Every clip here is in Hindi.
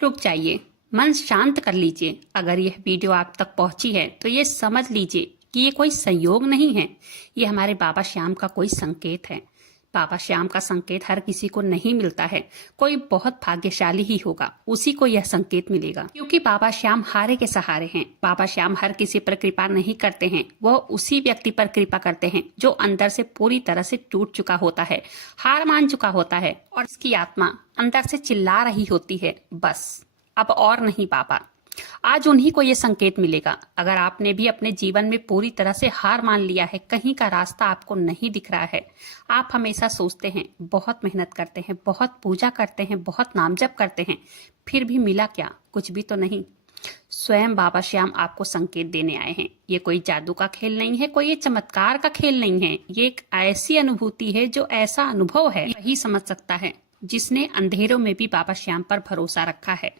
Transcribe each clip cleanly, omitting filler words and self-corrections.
रुक जाइए, मन शांत कर लीजिए। अगर यह वीडियो आप तक पहुंची है तो ये समझ लीजिए कि ये कोई संयोग नहीं है, ये हमारे बाबा श्याम का कोई संकेत है। बाबा श्याम का संकेत हर किसी को नहीं मिलता है, कोई बहुत भाग्यशाली ही होगा, उसी को यह संकेत मिलेगा। क्योंकि बाबा श्याम हारे के सहारे हैं। बाबा श्याम हर किसी पर कृपा नहीं करते हैं, वह उसी व्यक्ति पर कृपा करते हैं जो अंदर से पूरी तरह से टूट चुका होता है, हार मान चुका होता है और इसकी आत्मा अंदर से चिल्ला रही होती है, बस अब और नहीं बाबा। आज उन्हीं को ये संकेत मिलेगा। अगर आपने भी अपने जीवन में पूरी तरह से हार मान लिया है, कहीं का रास्ता आपको नहीं दिख रहा है, आप हमेशा सोचते हैं, बहुत मेहनत करते हैं, बहुत पूजा करते हैं, बहुत नाम जप करते हैं, फिर भी मिला क्या? कुछ भी तो नहीं। स्वयं बाबा श्याम आपको संकेत देने आए हैं। ये कोई जादू का खेल नहीं है, कोई ये चमत्कार का खेल नहीं है। ये एक ऐसी अनुभूति है, जो ऐसा अनुभव है वही समझ सकता है जिसने अंधेरों में भी बाबा श्याम पर भरोसा रखा है।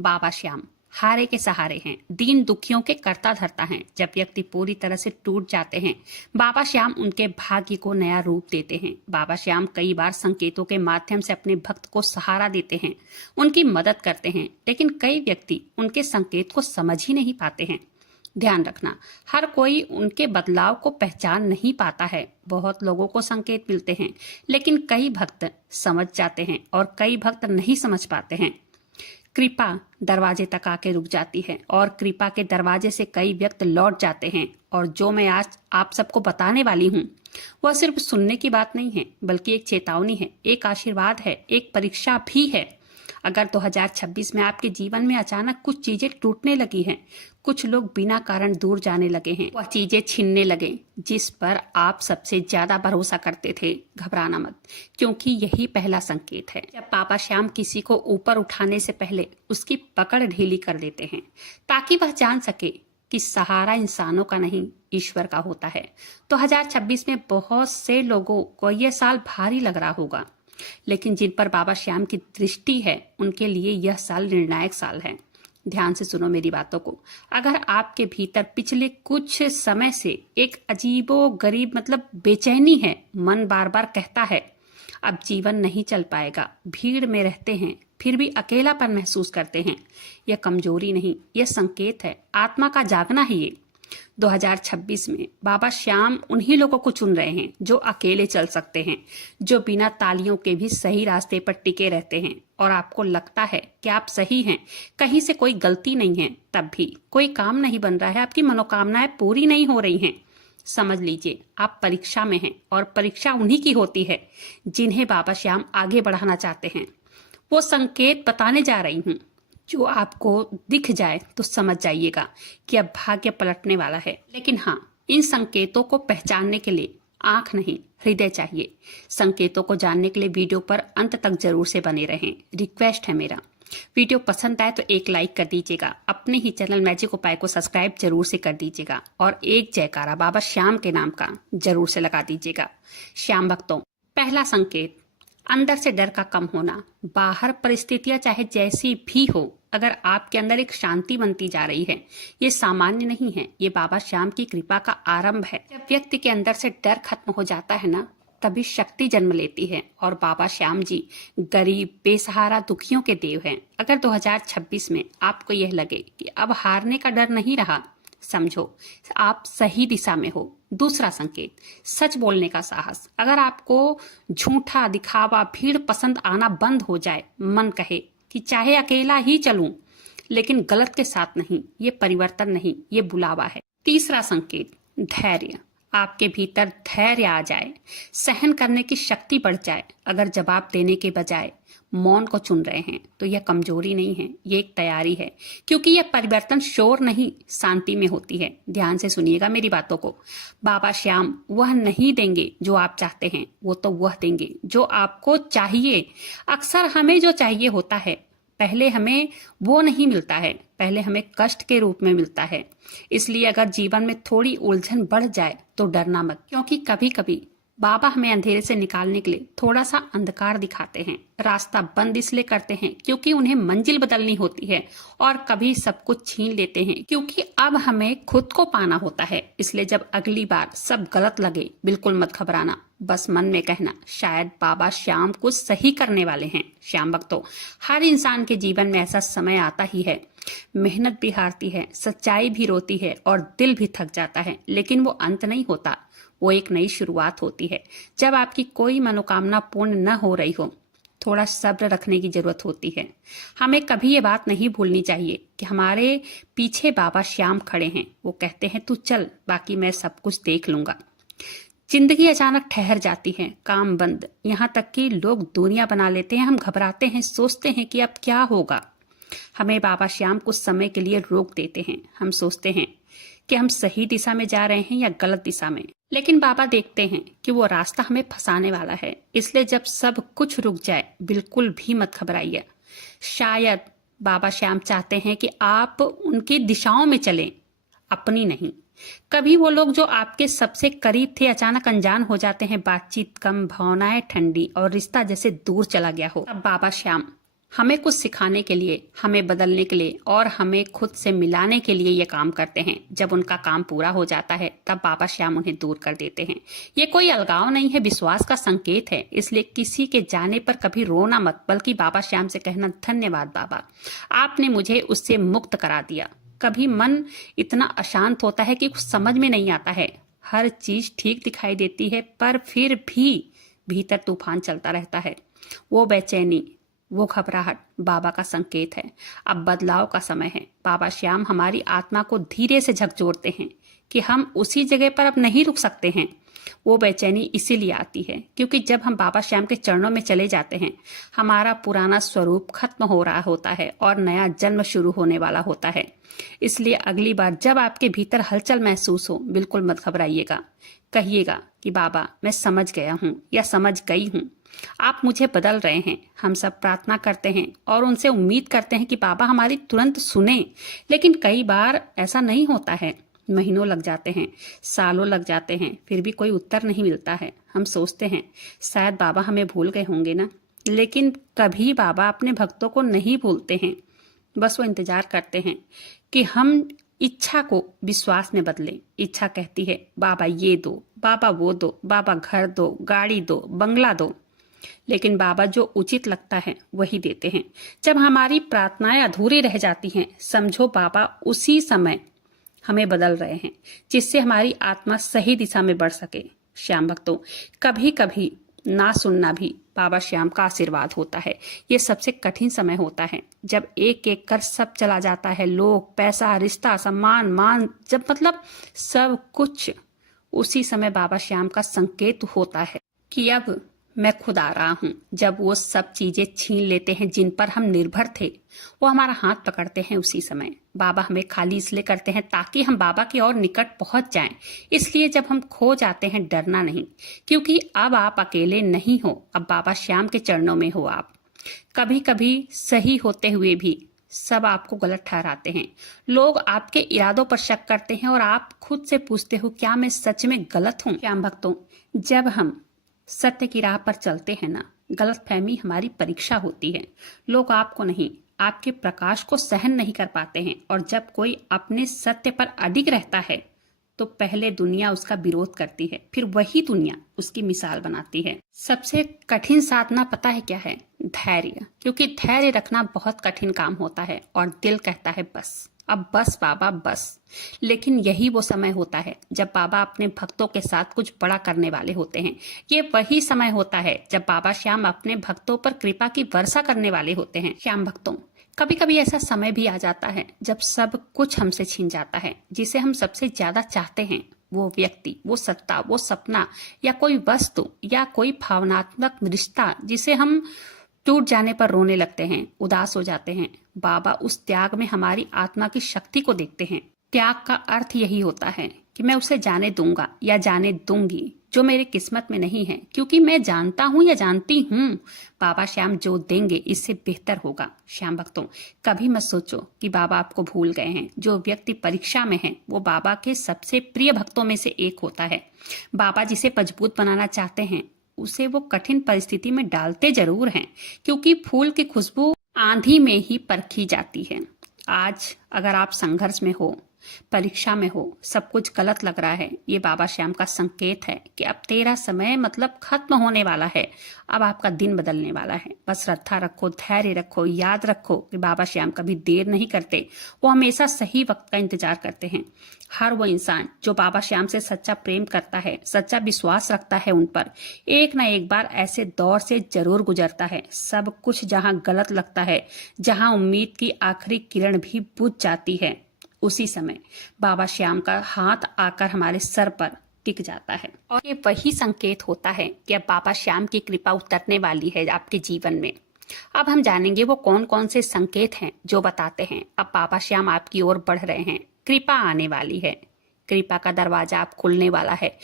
बाबा श्याम हारे के सहारे हैं, दीन दुखियों के कर्ता धर्ता हैं। जब व्यक्ति पूरी तरह से टूट जाते हैं, बाबा श्याम उनके भाग्य को नया रूप देते हैं। बाबा श्याम कई बार संकेतों के माध्यम से अपने भक्त को सहारा देते हैं, उनकी मदद करते हैं, लेकिन कई व्यक्ति उनके संकेत को समझ ही नहीं पाते हैं। ध्यान रखना, हर कोई उनके बदलाव को पहचान नहीं पाता है। बहुत लोगों को संकेत मिलते हैं, लेकिन कई भक्त समझ जाते हैं और कई भक्त नहीं समझ पाते हैं। कृपा दरवाजे तक आके रुक जाती है और कृपा के दरवाजे से कई व्यक्ति लौट जाते हैं। और जो मैं आज आप सबको बताने वाली हूँ, वह सिर्फ सुनने की बात नहीं है, बल्कि एक चेतावनी है, एक आशीर्वाद है, एक परीक्षा भी है। अगर 2026 में आपके जीवन में अचानक कुछ चीजें टूटने लगी हैं, कुछ लोग बिना कारण दूर जाने लगे हैं, वह चीजें छीनने लगे जिस पर आप सबसे ज्यादा भरोसा करते थे, घबराना मत, क्योंकि यही पहला संकेत है। जब बाबा श्याम किसी को ऊपर उठाने से पहले उसकी पकड़ ढीली कर देते हैं, ताकि वह जान सके कि सहारा इंसानों का नहीं, ईश्वर का होता है। 2026 में बहुत से लोगों को यह साल भारी लग रहा होगा, लेकिन जिन पर बाबा श्याम की दृष्टि है, उनके लिए यह साल निर्णायक साल है। ध्यान से सुनो मेरी बातों को। अगर आपके भीतर पिछले कुछ समय से एक अजीबो गरीब बेचैनी है, मन बार बार कहता है अब जीवन नहीं चल पाएगा, भीड़ में रहते हैं फिर भी अकेलापन महसूस करते हैं, यह कमजोरी नहीं, यह संकेत है, आत्मा का जागना है। ये 2026 में बाबा श्याम उन्हीं लोगों को चुन रहे हैं जो अकेले चल सकते हैं, जो बिना तालियों के भी सही रास्ते पर टिके रहते हैं। और आपको लगता है कि आप सही हैं, कहीं से कोई गलती नहीं है, तब भी कोई काम नहीं बन रहा है, आपकी मनोकामनाएं पूरी नहीं हो रही हैं। समझ लीजिए, आप परीक्षा में हैं और परीक्षा उन्हीं की होती है जिन्हें बाबा श्याम आगे बढ़ाना चाहते हैं। वो संकेत बताने जा रही हूँ, जो आपको दिख जाए तो समझ जाइएगा कि अब भाग्य पलटने वाला है। लेकिन हाँ, इन संकेतों को पहचानने के लिए आंख नहीं, हृदय चाहिए। संकेतों को जानने के लिए वीडियो पर अंत तक जरूर से बने रहें, रिक्वेस्ट है मेरा। वीडियो पसंद आए तो एक लाइक कर दीजिएगा, अपने ही चैनल मैजिक उपाय को सब्सक्राइब जरूर से कर दीजिएगा और एक जयकारा बाबा श्याम के नाम का जरूर से लगा दीजिएगा। श्याम भक्तों, पहला संकेत, अंदर से डर का कम होना। बाहर परिस्थितियां चाहे जैसी भी हो, अगर आपके अंदर एक शांति बनती जा रही है, ये सामान्य नहीं है, ये बाबा श्याम की कृपा का आरंभ है। जब व्यक्ति के अंदर से डर खत्म हो जाता है ना, तभी शक्ति जन्म लेती है। और बाबा श्याम जी गरीब, बेसहारा, दुखियों के देव हैं। अगर 2026 में आपको यह लगे कि अब हारने का डर नहीं रहा, समझो आप सही दिशा में हो। दूसरा संकेत, सच बोलने का साहस। अगर आपको झूठा दिखावा, भीड़ पसंद आना बंद हो जाए, मन कहे कि चाहे अकेला ही चलूं, लेकिन गलत के साथ नहीं, ये परिवर्तन नहीं, ये बुलावा है। तीसरा संकेत, धैर्य। आपके भीतर धैर्य आ जाए, सहन करने की शक्ति बढ़ जाए। अगर जवाब देने के बजाय मौन को चुन रहे हैं तो यह कमजोरी नहीं है, ये एक तैयारी है, क्योंकि यह परिवर्तन शोर नहीं, शांति में होती है। ध्यान से सुनिएगा मेरी बातों को। बाबा श्याम वह नहीं देंगे जो आप चाहते हैं, वो तो वह देंगे जो आपको चाहिए। अक्सर हमें जो चाहिए होता है, पहले हमें वो नहीं मिलता है, पहले हमें कष्ट के रूप में मिलता है। इसलिए अगर जीवन में थोड़ी उलझन बढ़ जाए तो डरना मत, क्योंकि कभी कभी बाबा हमें अंधेरे से निकालने के लिए थोड़ा सा अंधकार दिखाते हैं। रास्ता बंद इसलिए करते हैं क्योंकि उन्हें मंजिल बदलनी होती है, और कभी सब कुछ छीन लेते हैं क्योंकि अब हमें खुद को पाना होता है। इसलिए जब अगली बार सब गलत लगे, बिल्कुल मत घबराना, बस मन में कहना शायद बाबा श्याम कुछ सही करने वाले हैं। श्याम भक्तों, हर इंसान के जीवन में ऐसा समय आता ही है। मेहनत भी हारती है, सच्चाई भी रोती है और दिल भी थक जाता है, लेकिन वो अंत नहीं होता, वो एक नई शुरुआत होती है। जब आपकी कोई मनोकामना पूर्ण न हो रही हो, थोड़ा सब्र रखने की जरूरत होती है। हमें कभी ये बात नहीं भूलनी चाहिए कि हमारे पीछे बाबा श्याम खड़े हैं। वो कहते हैं तू चल, बाकी मैं सब कुछ देख लूंगा। जिंदगी अचानक ठहर जाती है, काम बंद, यहाँ तक कि लोग दूरियां बना लेते हैं। हम घबराते हैं, सोचते हैं कि अब क्या होगा। हमें बाबा श्याम कुछ समय के लिए रोक देते हैं। हम सोचते हैं कि हम सही दिशा में जा रहे हैं या गलत दिशा में, लेकिन बाबा देखते हैं कि वो रास्ता हमें फंसाने वाला है। इसलिए जब सब कुछ रुक जाए, बिल्कुल भी मत घबराइए। शायद बाबा श्याम चाहते हैं कि आप उनकी दिशाओं में चलें, अपनी नहीं। कभी वो लोग जो आपके सबसे करीब थे अचानक अनजान हो जाते हैं, बातचीत कम, भावनाएं ठंडी और रिश्ता जैसे दूर चला गया हो। अब बाबा श्याम हमें कुछ सिखाने के लिए, हमें बदलने के लिए और हमें खुद से मिलाने के लिए ये काम करते हैं। जब उनका काम पूरा हो जाता है तब बाबा श्याम उन्हें दूर कर देते हैं। ये कोई अलगाव नहीं है, विश्वास का संकेत है। इसलिए किसी के जाने पर कभी रोना मत, बल्कि बाबा श्याम से कहना धन्यवाद बाबा, आपने मुझे उससे मुक्त करा दिया। कभी मन इतना अशांत होता है कि कुछ समझ में नहीं आता है। हर चीज ठीक दिखाई देती है, पर फिर भी भीतर तूफान चलता रहता है। वो बेचैनी, वो घबराहट बाबा का संकेत है। अब बदलाव का समय है। बाबा श्याम हमारी आत्मा को धीरे से झकझोरते हैं कि हम उसी जगह पर अब नहीं रुक सकते हैं। वो बेचैनी इसीलिए आती है क्योंकि जब हम बाबा श्याम के चरणों में चले जाते हैं, हमारा पुराना स्वरूप खत्म हो रहा होता है और नया जन्म शुरू होने वाला होता है। इसलिए अगली बार जब आपके भीतर हलचल महसूस हो, बिल्कुल मत घबराइएगा। कहिएगा कि बाबा मैं समझ गया हूँ या समझ गई हूँ, आप मुझे बदल रहे हैं। हम सब प्रार्थना करते हैं और उनसे उम्मीद करते हैं कि बाबा हमारी तुरंत सुने, लेकिन कई बार ऐसा नहीं होता है। महीनों लग जाते हैं, सालों लग जाते हैं, फिर भी कोई उत्तर नहीं मिलता है। हम सोचते हैं शायद बाबा हमें भूल गए होंगे ना, लेकिन कभी बाबा अपने भक्तों को नहीं भूलते हैं। बस वो इंतजार करते हैं कि हम इच्छा को विश्वास में बदलें। इच्छा कहती है बाबा ये दो, बाबा वो दो, बाबा घर दो, गाड़ी दो, बंगला दो, लेकिन बाबा जो उचित लगता है वही देते हैं। जब हमारी प्रार्थनाएं अधूरी रह जाती हैं, समझो बाबा उसी समय हमें बदल रहे हैं, जिससे हमारी आत्मा सही दिशा में बढ़ सके। श्याम भक्तों, कभी कभी ना सुनना भी बाबा श्याम का आशीर्वाद होता है। ये सबसे कठिन समय होता है, जब एक एक कर सब चला जाता है, लोग, पैसा, रिश्ता, सम्मान, मान, जब मतलब सब कुछ। उसी समय बाबा श्याम का संकेत होता है कि अब मैं खुद आ रहा हूँ। जब वो सब चीजें छीन लेते हैं जिन पर हम निर्भर थे, वो हमारा हाथ पकड़ते हैं। उसी समय बाबा हमें खाली इसलिए करते हैं ताकि हम बाबा की ओर निकट पहुंच जाएं। इसलिए जब हम खो जाते हैं, डरना नहीं, क्योंकि अब आप अकेले नहीं हो, अब बाबा श्याम के चरणों में हो आप। कभी कभी सही होते हुए भी सब आपको गलत ठहराते हैं। लोग आपके इरादों पर शक करते हैं और आप खुद से पूछते हो क्या मैं सच में गलत हूँ। श्याम भक्तों, जब हम सत्य की राह पर चलते हैं ना, गलतफहमी हमारी परीक्षा होती है। लोग आपको नहीं, आपके प्रकाश को सहन नहीं कर पाते हैं, और जब कोई अपने सत्य पर अडिग रहता है तो पहले दुनिया उसका विरोध करती है, फिर वही दुनिया उसकी मिसाल बनाती है। सबसे कठिन साधना पता है क्या है? धैर्य। क्योंकि धैर्य रखना बहुत कठिन काम होता है और दिल कहता है बस, अब बस बाबा बस। लेकिन यही वो समय होता है जब बाबा अपने भक्तों के साथ कुछ बड़ा करने वाले होते हैं। ये वही समय होता है जब बाबा श्याम अपने भक्तों पर कृपा की वर्षा करने वाले होते हैं। श्याम भक्तों, कभी कभी ऐसा समय भी आ जाता है जब सब कुछ हमसे छीन जाता है, जिसे हम सबसे ज्यादा चाहते हैं। वो व्यक्ति, वो सत्ता, वो सपना, या कोई वस्तु, या कोई भावनात्मक रिश्ता जिसे हम टूट जाने पर रोने लगते हैं, उदास हो जाते हैं। बाबा उस त्याग में हमारी आत्मा की शक्ति को देखते हैं। त्याग का अर्थ यही होता है कि मैं उसे जाने दूंगा या जाने दूंगी जो मेरी किस्मत में नहीं है, क्योंकि मैं जानता हूँ या जानती हूँ बाबा श्याम जो देंगे इससे बेहतर होगा। श्याम भक्तों, कभी मत सोचो कि बाबा आपको भूल गए हैं। जो व्यक्ति परीक्षा में है वो बाबा के सबसे प्रिय भक्तों में से एक होता है। बाबा जिसे मजबूत बनाना चाहते हैं उसे वो कठिन परिस्थिति में डालते जरूर हैं, क्योंकि फूल की खुशबू आंधी में ही परखी जाती है। आज अगर आप संघर्ष में हो, परीक्षा में हो, सब कुछ गलत लग रहा है, ये बाबा श्याम का संकेत है कि अब तेरा समय मतलब खत्म होने वाला है। अब आपका दिन बदलने वाला है। बस श्रद्धा रखो, धैर्य रखो, याद रखो कि बाबा श्याम कभी देर नहीं करते। वो हमेशा सही वक्त का इंतजार करते हैं। हर वो इंसान जो बाबा श्याम से सच्चा प्रेम करता है, सच्चा विश्वास रखता है उन पर, एक ना एक बार ऐसे दौर से जरूर गुजरता है। सब कुछ जहां गलत लगता है, जहां उम्मीद की आखिरी किरण भी बुझ जाती है, उसी समय बाबा श्याम का हाथ आकर हमारे सर पर टिक जाता है। और ये वही संकेत होता है कि अब बाबा श्याम की कृपा उतरने वाली है आपके जीवन में। अब हम जानेंगे वो कौन कौन से संकेत हैं जो बताते हैं अब बाबा श्याम आपकी ओर बढ़ रहे हैं, कृपा आने वाली है, कृपा का दरवाजा आप खुलने वाला है।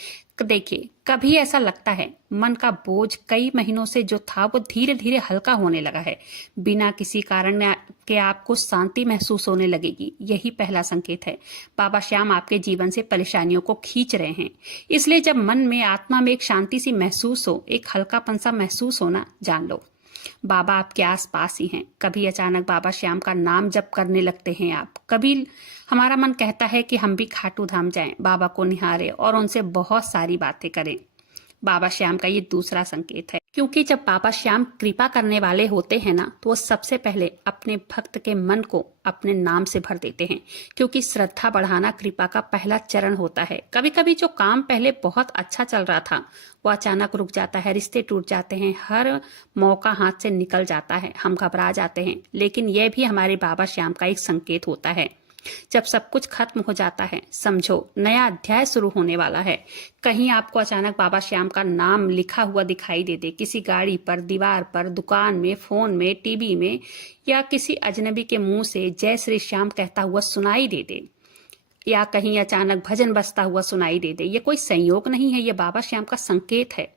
देखिए, कभी ऐसा लगता है मन का बोझ कई महीनों से जो था वो धीरे धीरे हल्का होने लगा है। बिना किसी कारण के आपको शांति महसूस होने लगेगी। यही पहला संकेत है। बाबा श्याम आपके जीवन से परेशानियों को खींच रहे हैं। इसलिए जब मन में, आत्मा में एक शांति सी महसूस हो, एक हल्कापन सा महसूस होना, जान लो बाबा आपके आस पास ही हैं। कभी अचानक बाबा श्याम का नाम जप करने लगते हैं आप। कभी हमारा मन कहता है कि हम भी खाटू धाम जाएं, बाबा को निहारें और उनसे बहुत सारी बातें करें। बाबा श्याम का ये दूसरा संकेत है, क्योंकि जब बाबा श्याम कृपा करने वाले होते हैं ना, तो वो सबसे पहले अपने भक्त के मन को अपने नाम से भर देते हैं, क्योंकि श्रद्धा बढ़ाना कृपा का पहला चरण होता है। कभी कभी जो काम पहले बहुत अच्छा चल रहा था वो अचानक रुक जाता है, रिश्ते टूट जाते हैं, हर मौका हाथ से निकल जाता है, हम घबरा जाते हैं। लेकिन यह भी हमारे बाबा श्याम का एक संकेत होता है। जब सब कुछ खत्म हो जाता है, समझो नया अध्याय शुरू होने वाला है। कहीं आपको अचानक बाबा श्याम का नाम लिखा हुआ दिखाई दे दे, किसी गाड़ी पर, दीवार पर, दुकान में, फोन में, टीवी में, या किसी अजनबी के मुंह से जय श्री श्याम कहता हुआ सुनाई दे दे, या कहीं अचानक भजन बजता हुआ सुनाई दे दे। ये कोई संयोग नहीं है, ये बाबा श्याम का संकेत है।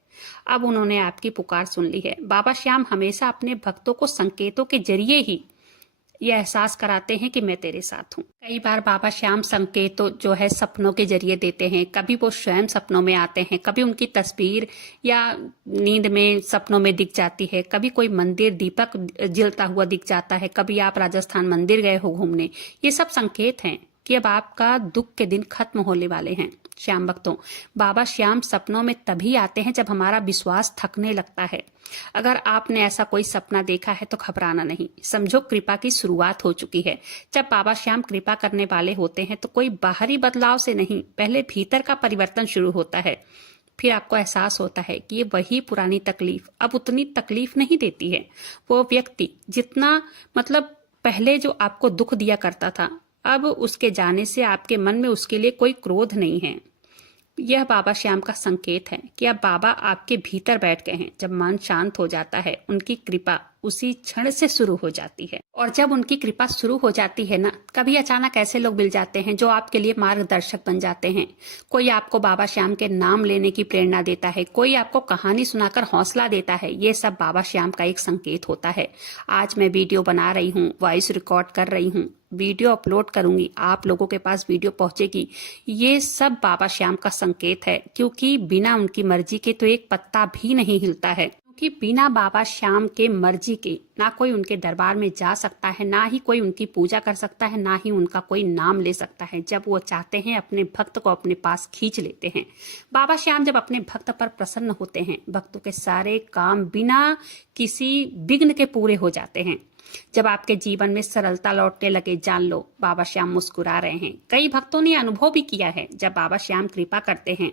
अब उन्होंने आपकी पुकार सुन ली है। बाबा श्याम हमेशा अपने भक्तों को संकेतों के जरिए ही ये एहसास कराते हैं कि मैं तेरे साथ हूँ। कई बार बाबा श्याम संकेतों जो है सपनों के जरिए देते हैं। कभी वो स्वयं सपनों में आते हैं, कभी उनकी तस्वीर या नींद में सपनों में दिख जाती है, कभी कोई मंदिर दीपक जलता हुआ दिख जाता है, कभी आप राजस्थान मंदिर गए हो घूमने। ये सब संकेत हैं कि अब आपका दुख के दिन खत्म होने वाले हैं। श्याम भक्तों, बाबा श्याम सपनों में तभी आते हैं जब हमारा विश्वास थकने लगता है। अगर आपने ऐसा कोई सपना देखा है तो घबराना नहीं, समझो कृपा की शुरुआत हो चुकी है। जब बाबा श्याम कृपा करने वाले होते हैं तो कोई बाहरी बदलाव से नहीं, पहले भीतर का परिवर्तन शुरू होता है। फिर आपको एहसास होता है कि ये वही पुरानी तकलीफ अब उतनी तकलीफ नहीं देती है। वो व्यक्ति जितना मतलब पहले जो आपको दुख दिया करता था, अब उसके जाने से आपके मन में उसके लिए कोई क्रोध नहीं है। यह बाबा श्याम का संकेत है कि अब बाबा आपके भीतर बैठ गए हैं। जब मन शांत हो जाता है, उनकी कृपा उसी क्षण से शुरू हो जाती है। और जब उनकी कृपा शुरू हो जाती है ना, कभी अचानक ऐसे लोग मिल जाते हैं जो आपके लिए मार्गदर्शक बन जाते हैं। कोई आपको बाबा श्याम के नाम लेने की प्रेरणा देता है, कोई आपको कहानी सुनाकर हौसला देता है। ये सब बाबा श्याम का एक संकेत होता है। आज मैं वीडियो बना रही हूँ, वॉइस रिकॉर्ड कर रही हूँ, वीडियो अपलोड करूंगी, आप लोगों के पास वीडियो पहुंचेगी। ये सब बाबा श्याम का संकेत है, क्योंकि बिना उनकी मर्जी के तो एक पत्ता भी नहीं हिलता है। कि बिना बाबा श्याम के मर्जी के ना कोई उनके दरबार में जा सकता है, ना ही कोई उनकी पूजा कर सकता है, ना ही उनका कोई नाम ले सकता है। जब वो चाहते हैं अपने भक्त को अपने पास खींच लेते हैं। बाबा श्याम जब अपने भक्त पर प्रसन्न होते हैं, भक्तों के सारे काम बिना किसी विघ्न के पूरे हो जाते हैं। जब आपके जीवन में सरलता लौटने लगे, जान लो बाबा श्याम मुस्कुरा रहे हैं। कई भक्तों ने अनुभव भी किया है, जब बाबा श्याम कृपा करते हैं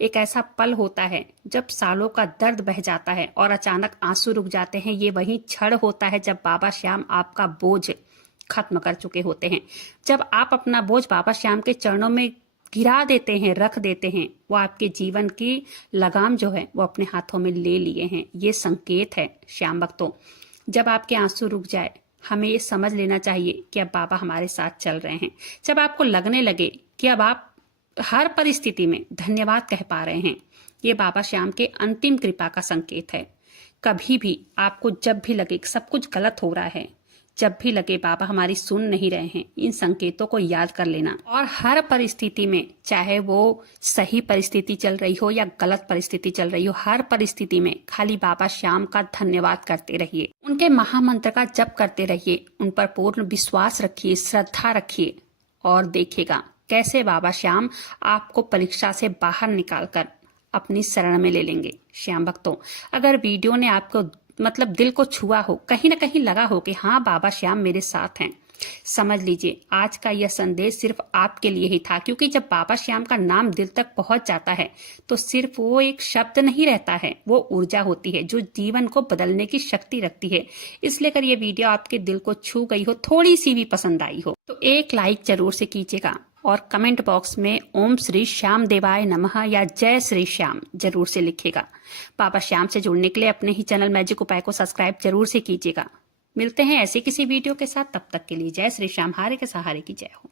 एक ऐसा पल होता है जब सालों का दर्द बह जाता है और अचानक आंसू रुक जाते हैं। ये वही क्षण होता है जब बाबा श्याम आपका बोझ खत्म कर चुके होते हैं। जब आप अपना बोझ बाबा श्याम के चरणों में गिरा देते हैं, रख देते हैं, वो आपके जीवन की लगाम जो है वो अपने हाथों में ले लिए हैं। ये संकेत है श्याम भक्तों। जब आपके आंसू रुक जाए, हमें ये समझ लेना चाहिए कि अब बाबा हमारे साथ चल रहे हैं। जब आपको लगने लगे कि अब आप हर परिस्थिति में धन्यवाद कह पा रहे हैं, ये बाबा श्याम के अंतिम कृपा का संकेत है। कभी भी आपको जब भी लगे सब कुछ गलत हो रहा है, जब भी लगे बाबा हमारी सुन नहीं रहे हैं, इन संकेतों को याद कर लेना और हर परिस्थिति में, चाहे वो सही परिस्थिति चल रही हो या गलत परिस्थिति चल रही हो, हर परिस्थिति में खाली बाबा श्याम का धन्यवाद करते रहिए, उनके महामंत्र का जप करते रहिए, उन पर पूर्ण विश्वास रखिए, श्रद्धा रखिए और देखिएगा कैसे बाबा श्याम आपको परीक्षा से बाहर निकालकर अपनी शरण में ले लेंगे। श्याम भक्तों, अगर वीडियो ने आपको दिल को छुआ हो, कहीं ना कहीं लगा हो कि हाँ बाबा श्याम मेरे साथ हैं, समझ लीजिए आज का यह संदेश सिर्फ आपके लिए ही था। क्योंकि जब बाबा श्याम का नाम दिल तक पहुंच जाता है तो सिर्फ वो एक शब्द नहीं रहता है, वो ऊर्जा होती है जो जीवन को बदलने की शक्ति रखती है। इसलिए अगर ये वीडियो आपके दिल को छू गई हो, थोड़ी सी भी पसंद आई हो, तो एक लाइक जरूर से कीजिएगा और कमेंट बॉक्स में ओम श्री श्याम देवाय नमः या जय श्री श्याम जरूर से लिखिएगा। बाबा श्याम से जुड़ने के लिए अपने ही चैनल मैजिक उपाय को सब्सक्राइब जरूर से कीजिएगा। मिलते हैं ऐसे किसी वीडियो के साथ, तब तक के लिए जय श्री श्याम, हारे के सहारे की जय हो।